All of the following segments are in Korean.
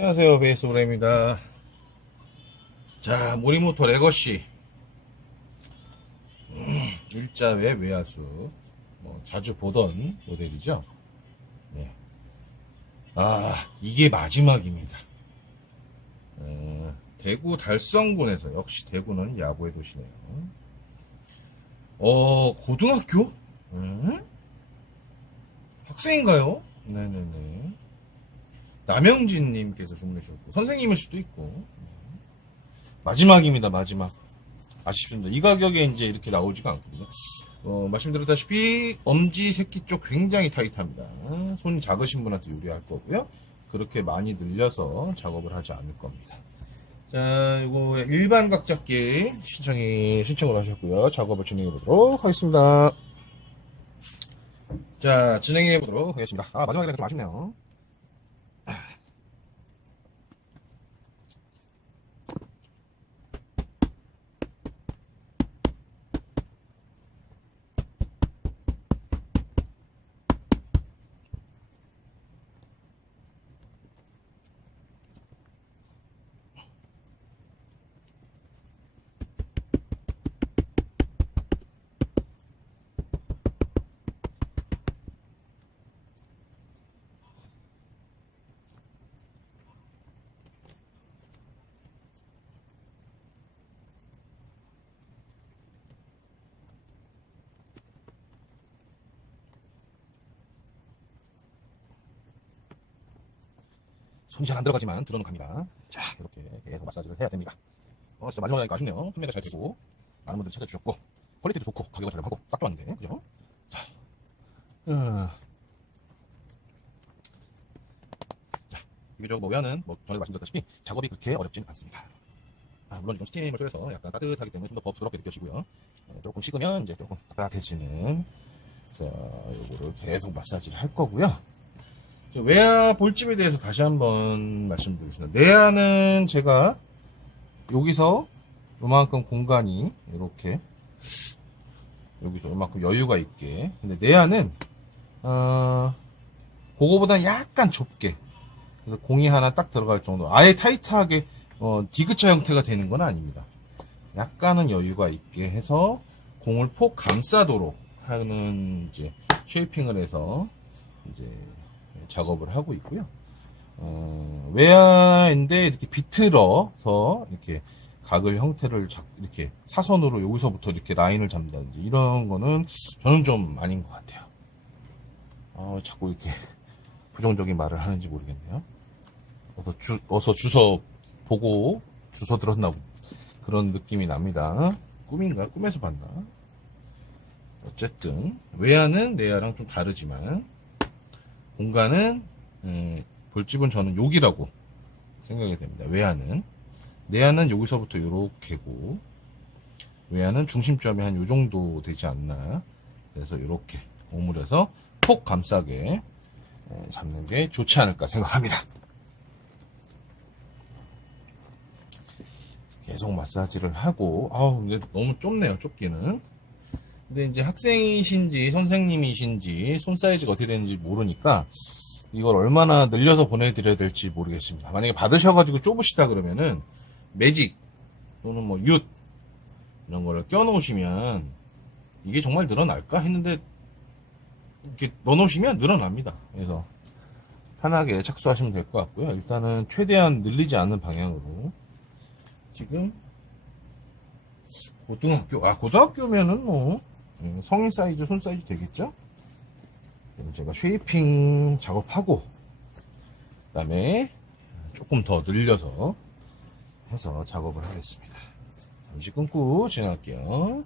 안녕하세요 베이스브레입니다 자 모리모토 레거시 음, 일자외 외야수 뭐 자주 보던 모델이죠 네. 아 이게 마지막입니다 어, 대구 달성군에서 역시 대구는 야구의 도시네요 어 고등학교? 음? 학생인가요? 네네네 남영진님께서 주문해 주셨고 선생님일 수도 있고. 마지막입니다 마지막. 아쉽습니다. 이 가격에 이제 이렇게 나오지가 않거든요. 어, 말씀드렸다시피 엄지 새끼 쪽 굉장히 타이트합니다. 손이 작으신 분한테 유리할 거고요. 그렇게 많이 늘려서 작업을 하지 않을 겁니다. 자 이거 일반 각잡기 신청이 신청을 하셨고요. 작업을 진행해 보도록 하겠습니다. 자 진행해 보도록 하겠습니다. 아 마지막이라 좀 아쉽네요 손이 잘 안 들어가지만 들어는 갑니다. 자, 이렇게 계속 마사지를 해야 됩니다. 어, 진짜 마지막이니까 아쉽네요. 판매가 잘 되고, 많은 분들 찾아주셨고, 퀄리티도 좋고, 가격은 저렴하고, 딱 좋았는데, 그죠? 자, 어. 자, 이게 저뭐 외야는, 뭐, 전에 말씀드렸다시피, 작업이 그렇게 어렵진 않습니다. 아, 물론 지금 스팀을 쏘여서 약간 따뜻하기 때문에 좀 더 부드럽게 느껴지고요. 네, 조금 식으면 이제 조금 딱딱해지는, 그래서 요거를 계속 마사지를 할 거고요. 저 외야 볼집에 대해서 다시 한번 말씀드리겠습니다. 내야는 제가 여기서 요만큼 공간이 이렇게 여기서 요만큼 여유가 있게 근데 내야는 어 그거보다 약간 좁게 그래서 공이 하나 딱 들어갈 정도 아예 타이트하게 어 디귿자 형태가 되는 건 아닙니다. 약간은 여유가 있게 해서 공을 폭 감싸도록 하는 이제 쉐이핑을 해서 이제 작업을 하고 있고요. 어, 외야인데 이렇게 비틀어서 이렇게 각을 형태를 잡, 이렇게 사선으로 여기서부터 이렇게 라인을 잡는다든지 이런 거는 저는 좀 아닌 것 같아요. 어, 자꾸 이렇게 부정적인 말을 하는지 모르겠네요. 어서 주, 어서 주소 보고 주소 들었나 그런 느낌이 납니다. 꿈인가? 꿈에서 봤나? 어쨌든 외야는 내야랑 좀 다르지만 공간은 음, 볼집은 저는 여기라고 생각이 됩니다. 외야는 내야는 여기서부터 이렇게고 외야는 중심점이 한요 정도 되지 않나 그래서 이렇게 오므려서 폭 감싸게 에, 잡는 게 좋지 않을까 생각합니다. 계속 마사지를 하고 아우 근데 너무 좁네요 좁기는 근데 이제 학생이신지 선생님이신지 손 사이즈가 어떻게 되는지 모르니까 이걸 얼마나 늘려서 보내드려야 될지 모르겠습니다. 만약에 받으셔가지고 좁으시다 그러면은 매직 또는 뭐 윷 이런 거를 껴놓으시면 이게 정말 늘어날까 했는데 이렇게 넣어놓으시면 늘어납니다. 그래서 편하게 착수하시면 될 것 같고요. 일단은 최대한 늘리지 않는 방향으로 지금 고등학교 아 고등학교면은 뭐 음, 성인 사이즈, 손 사이즈 되겠죠? 제가 쉐이핑 작업하고, 그 다음에 조금 더 늘려서 해서 작업을 하겠습니다. 잠시 끊고 진행할게요.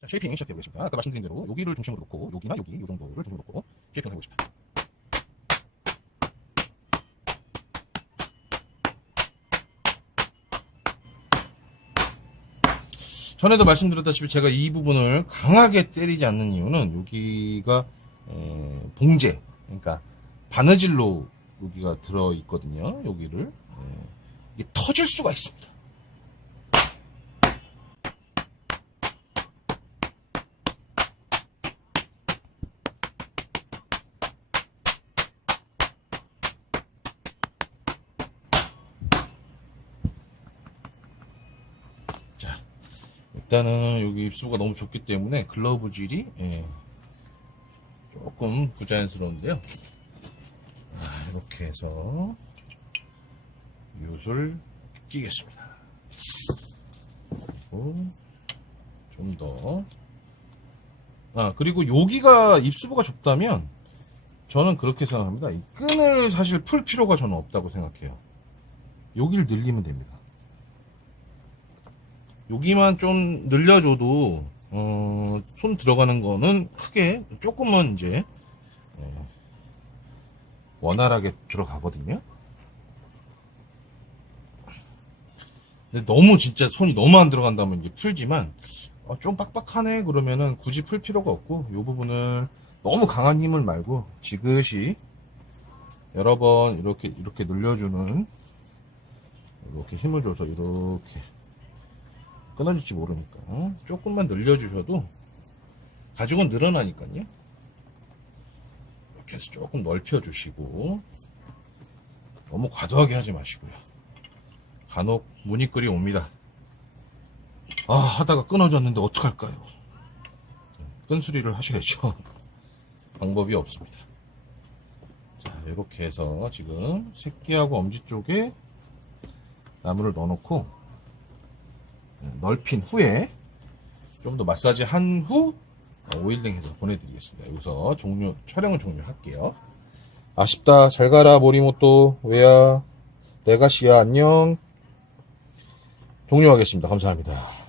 자, 쉐이핑 시작해 보겠습니다. 아까 말씀드린 대로 여기를 중심으로 놓고, 여기나 여기, 이 정도를 중심으로 놓고 쉐이핑 해보겠습니다. 전에도 말씀드렸다시피 제가 이 부분을 강하게 때리지 않는 이유는 여기가 에, 봉제 그러니까 바느질로 여기가 들어 있거든요 여기를. 에, 이게 터질 수가 있습니다 일단은 여기 입수가 너무 좁기 때문에 글러브 질이 예, 조금 부자연스러운데요. 아, 이렇게 해서 윷을 끼겠습니다. 그리고 좀 더. 아, 그리고 여기가 입수부가 좁다면 저는 그렇게 생각합니다. 이 끈을 사실 풀 필요가 저는 없다고 생각해요. 여기를 늘리면 됩니다. 여기만 좀 늘려줘도 어, 손 들어가는 거는 크게 조금은 이제 예, 원활하게 들어가거든요. 근데 너무 진짜 손이 너무 안 들어간다면 이제 풀지만 어, 좀 빡빡하네 그러면은 굳이 풀 필요가 없고 이 부분을 너무 강한 힘을 말고 지그시 여러 번 이렇게 이렇게 늘려주는 이렇게 힘을 줘서 이렇게 끊어질지 모르니까. 조금만 늘려주셔도 가죽은 늘어나니까요. 이렇게 해서 조금 넓혀주시고 너무 과도하게 하지 마시고요. 간혹 무늬글이 옵니다. 아 하다가 끊어졌는데 어떡할까요? 끈수리를 하셔야죠. 방법이 없습니다. 자 이렇게 해서 지금 새끼하고 엄지 쪽에 나무를 넣어놓고 넓힌 후에 좀 더 마사지 한 후 오일링 해서 보내드리겠습니다. 여기서 종료, 촬영을 종료할게요. 아쉽다. 잘 가라, 모리모토. 왜야? 레가시야, 안녕. 종료하겠습니다. 감사합니다.